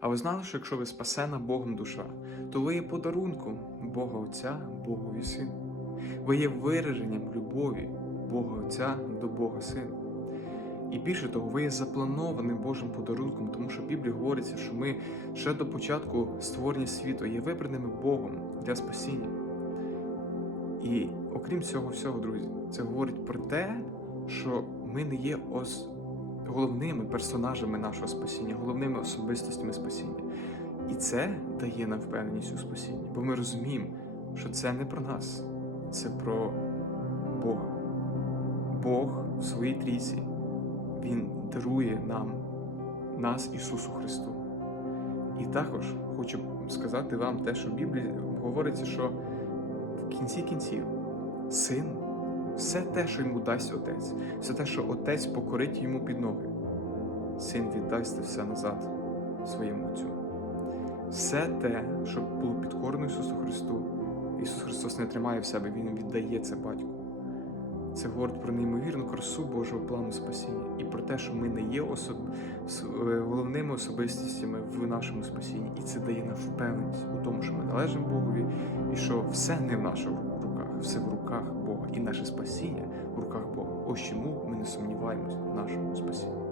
А ви знали, що якщо ви спасена Богом душа, то ви є подарунком Бога Отця, Богові Сину. Ви є вираженням любові Бога Отця до Бога Сина. І більше того, ви є запланованим Божим подарунком, тому що в Біблії говориться, що ми ще до початку створення світу є вибраними Богом для спасіння. І окрім цього всього, друзі, це говорить про те, що ми не є ос... головними персонажами нашого спасіння, головними особистостями спасіння. І це дає нам впевненість у спасінні, бо ми розуміємо, що це не про нас, це про Бога. Бог в своїй трійці, Він дарує нам, нас Ісусу Христу. І також хочу сказати вам те, що в Біблії говориться, що в кінці кінців син, все те, що йому дасть отець, все те, що отець покорить йому під ноги, син віддасть все назад своєму отцю. Все те, що було підкорено Ісусу Христу, Ісус Христос не тримає в себе, Він віддає це батьку. Це говорить про неймовірну красу Божого плану спасіння і про те, що ми не є особ... е, головними особистостями в нашому спасінні. І це дає нам впевненість у тому, що ми належимо Богові, і що все не в руках, все в руках Бога, і наше спасіння в руках Бога. Ось чому ми не сумніваємось в нашому спасінні.